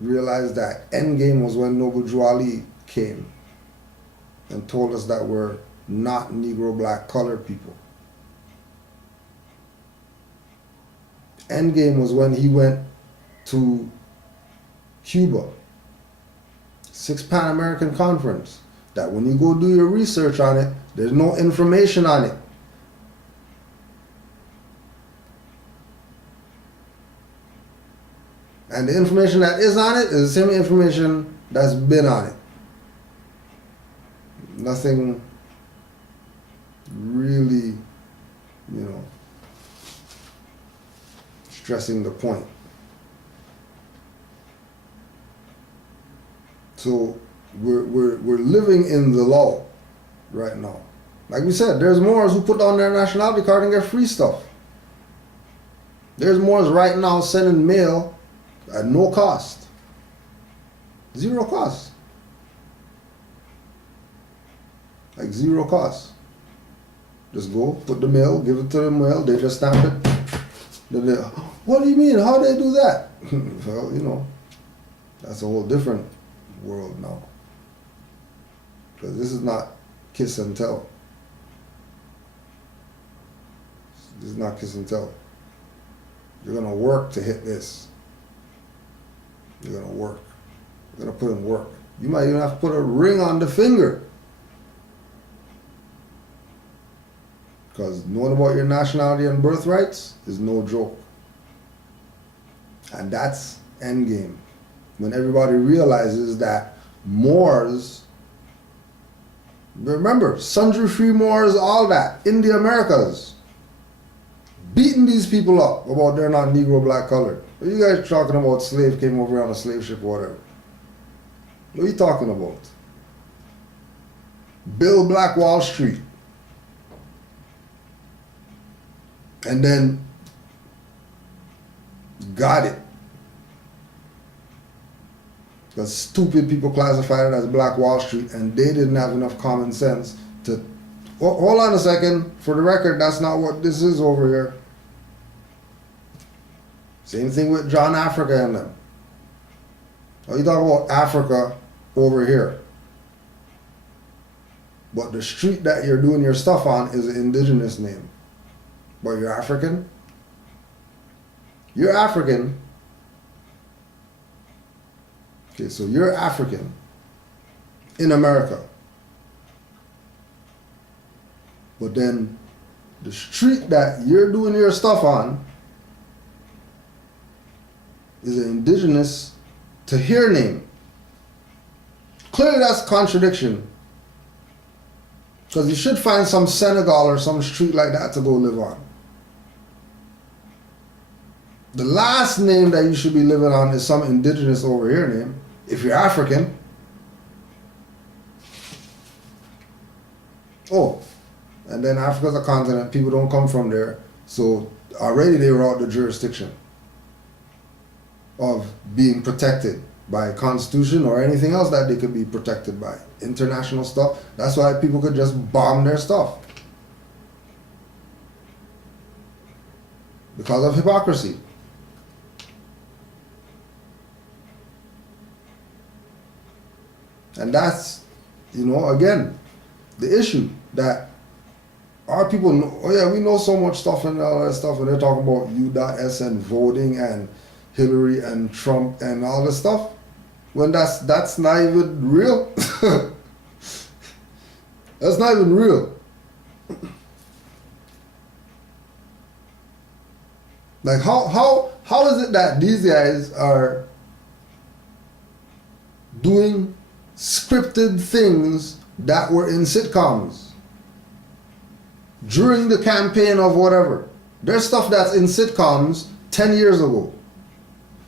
realized that endgame was when Noble Drew Ali came and told us that we're not Negro, black, colored people. Endgame was when he went to Cuba, 6th Pan American Conference, that when you go do your research on it, there's no information on it. And the information that is on it is the same information that's been on it. Nothing really, stressing the point. So we're living in the law right now. Like we said, there's Moors who put on their nationality card and get free stuff. There's Moors right now sending mail at no cost. 0 cost. Like 0 cost. Just go, put the mail, give it to the mail, they just stamp it. Then they, what do you mean? How do they do that? Well, that's a whole different world now. Because this is not kiss and tell. This is not kiss and tell. You're going to work to hit this. You're going to work. You're going to put in work. You might even have to put a ring on the finger. Because knowing about your nationality and birthrights is no joke. And that's endgame. When everybody realizes that Moors, remember, sundry free Moors, all that, in the Americas, beating these people up about they're not Negro, black, colored. What are you guys talking about? Slave came over on a slave ship or whatever. What are you talking about? Build Black Wall Street. And then got it. Because stupid people classified it as Black Wall Street and they didn't have enough common sense to... Hold on a second. For the record, that's not what this is over here. Same thing with John Africa and them. Oh, you talk about Africa over here. But the street that you're doing your stuff on is an indigenous name. But you're African? You're African. Okay, so you're African in America. But then the street that you're doing your stuff on is an indigenous to her name. Clearly that's a contradiction. Because you should find some Senegal or some street like that to go live on. The last name that you should be living on is some indigenous over here name, if you're African. Oh, and then Africa's a continent, people don't come from there, so already they were out the jurisdiction of being protected by constitution or anything else that they could be protected by. International stuff. That's why people could just bomb their stuff. Because of hypocrisy. And that's, again, the issue that our people know, oh yeah, we know so much stuff and all that stuff, and they're talking about U.S. and voting and Hillary and Trump and all this stuff, when that's not even real. That's not even real. Like how is it that these guys are doing scripted things that were in sitcoms during the campaign of whatever? There's stuff that's in sitcoms 10 years ago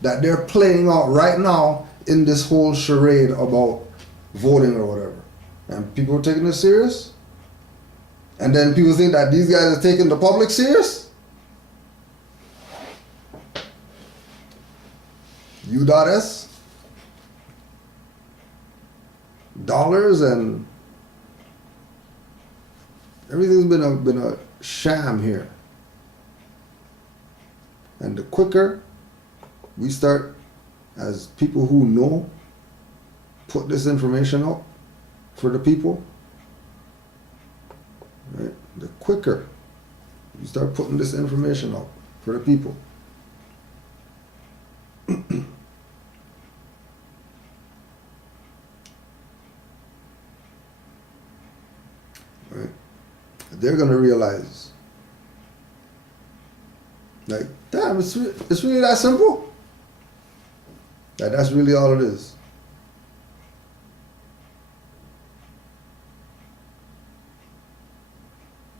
that they're playing out right now in this whole charade about voting or whatever. And people are taking it serious? And then people think that these guys are taking the public serious? U.S. dollars and everything's been a sham here. And the quicker we start as people who know, put this information out for the people, right? The quicker you start putting this information out for the people, right? They're gonna realize, like, damn, it's really that simple. Like, that's really all it is.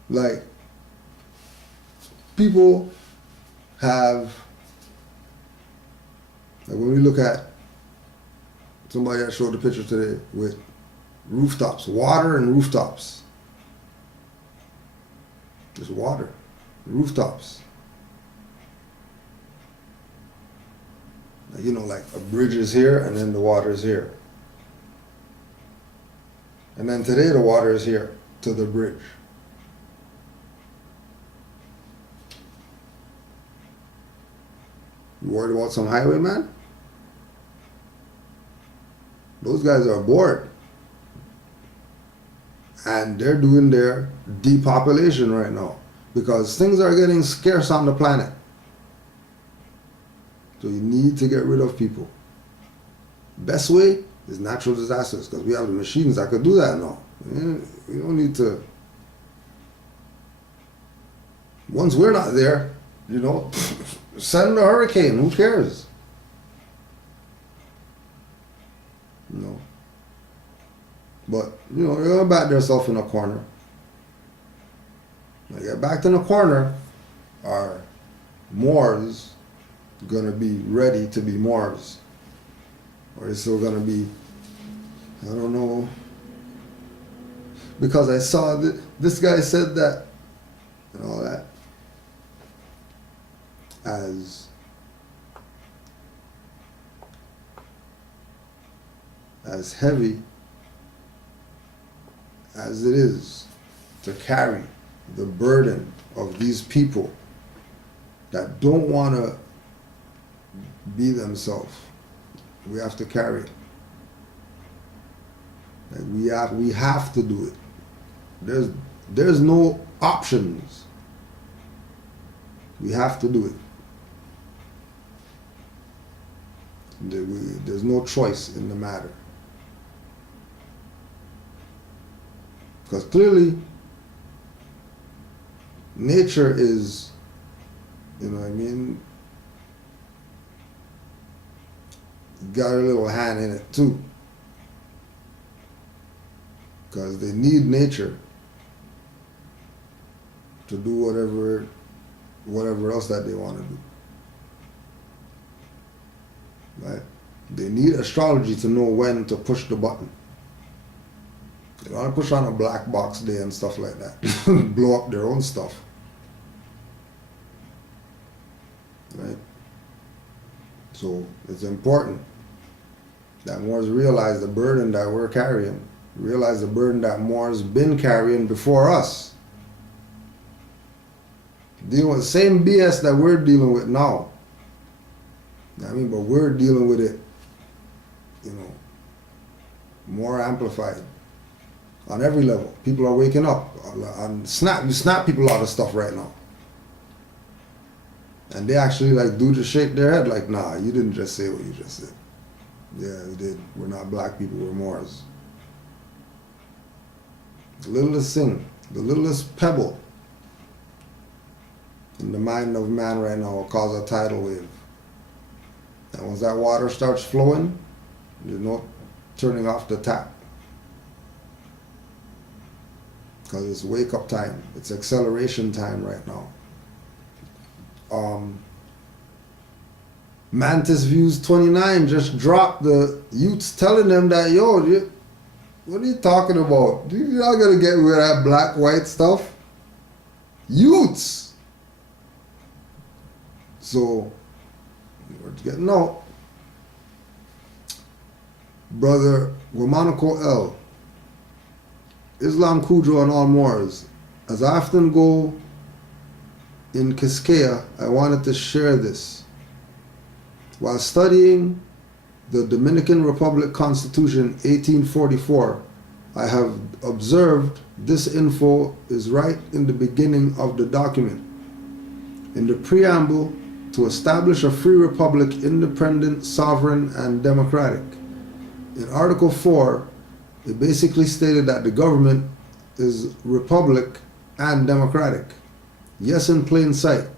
Like, people have, like, when we look at somebody that showed the picture today with rooftops, water and rooftops. Just water, rooftops. Like, you know, like a bridge is here and then the water is here. And then today the water is here to the bridge. You worried about some highwayman? Those guys are bored. And they're doing their depopulation right now because things are getting scarce on the planet. So you need to get rid of people. Best way is natural disasters because we have the machines that could do that now. You don't need to. Once we're not there, you know, send a hurricane. Who cares? You know. But, you know, they're going to back themselves in a corner. When they get backed in a corner, our Moors going to be ready to be Moors. Or they're still going to be, I don't know. Because I saw that this guy said that, and all that, as heavy as it is to carry the burden of these people that don't want to be themselves. We have to carry it. Like we have to do it. There's no options. We have to do it. There's no choice in the matter. Because clearly, nature is, you know what I mean, got a little hand in it too. Because they need nature to do whatever else that they want to do. Right? They need astrology to know when to push the button. They don't want to push on a black box day and stuff like that. Blow up their own stuff. Right? So it's important that Moors realize the burden that we're carrying. Realize the burden that Moors been carrying before us. Dealing with the same BS that we're dealing with now. I mean, but we're dealing with it, you know, more amplified. On every level. People are waking up. You snap people out of stuff right now. And they actually like do just shake their head like, nah, you didn't just say what you just said. Yeah, we did. We're not black people, we're Moors. The littlest thing, the littlest pebble in the mind of man right now will cause a tidal wave. And once that water starts flowing, there's no turning off the tap. Because it's wake up time. It's acceleration time right now. Mantis Views 29 just dropped the youths telling them that, yo, what are you talking about? You're not going to get rid of that black, white stuff. Youths. So, we're getting out. Brother Wamanaco L. Islam Kudro and all Moors. As I often go in Quisqueya, I wanted to share this. While studying the Dominican Republic Constitution 1844, I have observed this info is right in the beginning of the document. In the preamble, to establish a free republic, independent, sovereign, and democratic. In Article 4, it basically stated that the government is republic and democratic. Yes, in plain sight.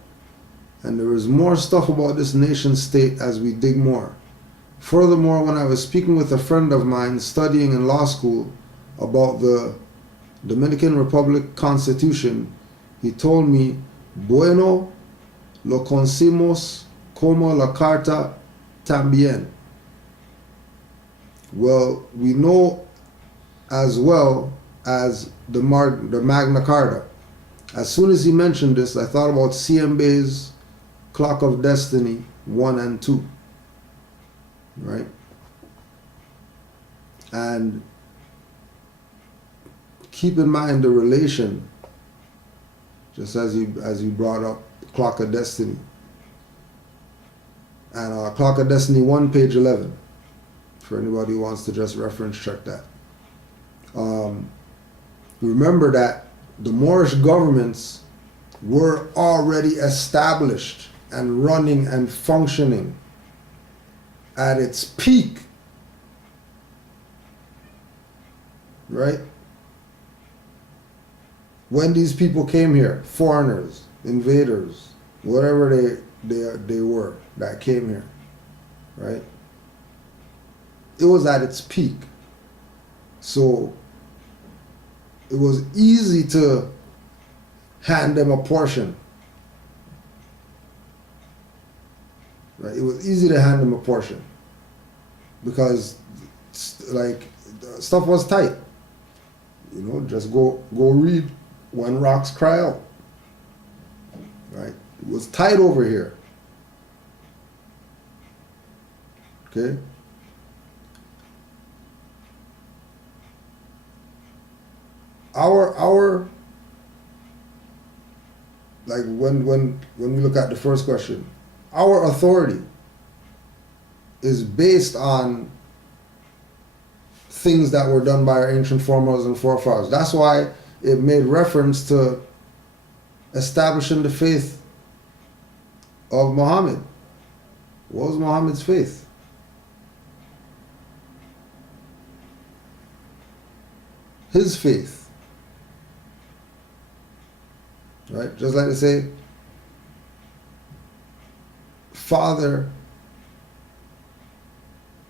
And there is more stuff about this nation state as we dig more. Furthermore, when I was speaking with a friend of mine studying in law school about the Dominican Republic Constitution, he told me, bueno, lo conocimos como la Carta también. Well, we know as well as the Magna Carta. As soon as he mentioned this, I thought about CMB's Clock of Destiny 1 and 2. Right? And keep in mind the relation, just as you brought up Clock of Destiny. And Clock of Destiny 1, page 11. For anybody who wants to just reference check that. Remember that the Moorish governments were already established and running and functioning at its peak. Right? When these people came here, foreigners, invaders, whatever they were that came here, right? It was at its peak. So it was easy to hand them a portion. Right? It was easy to hand them a portion because like stuff was tight. You know, just go read When Rocks Cry Out. Right? It was tight over here. Okay? Our like when we look at the first question, our authority is based on things that were done by our ancient foremothers and forefathers. That's why it made reference to establishing the faith of Muhammad. What was Muhammad's faith? His faith. Right? Just like they say, Father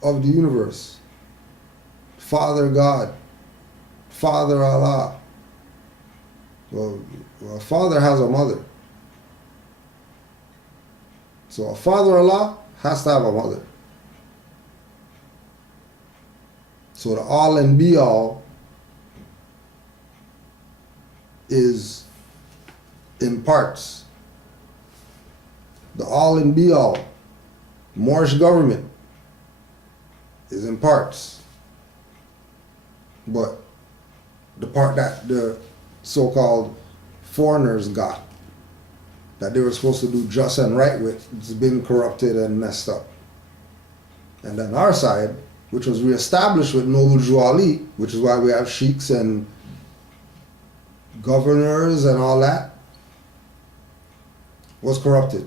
of the universe, Father God, Father Allah. Well, a father has a mother. So a Father Allah has to have a mother. So the all and be all is in parts. The all and be all, Moorish government, is in parts. But the part that the so-called foreigners got, that they were supposed to do just and right with, it's been corrupted and messed up. And then our side, which was reestablished with Noble Jouali, which is why we have sheiks and governors and all that, was corrupted.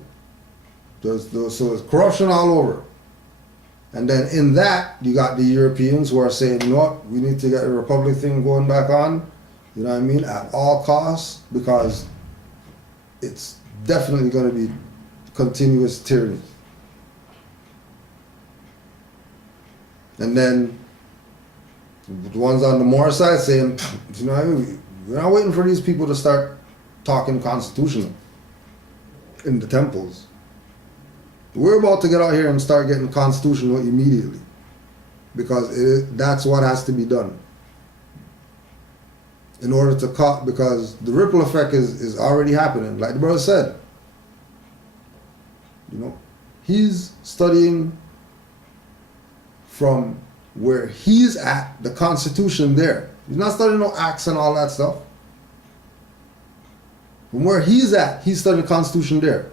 So there's corruption all over. And then in that, you got the Europeans who are saying, you know what, we need to get the Republic thing going back on, you know what I mean, at all costs, because it's definitely going to be continuous tyranny. And then the ones on the Moor side saying, you know what I mean, we're not waiting for these people to start talking constitutional in the temples. We're about to get out here and start getting constitutional immediately, because that's what has to be done in order to cut, because the ripple effect is already happening. Like the brother said, you know, he's studying from where he's at, the Constitution there. He's not studying no acts and all that stuff. From where he's at, he's studying the Constitution there.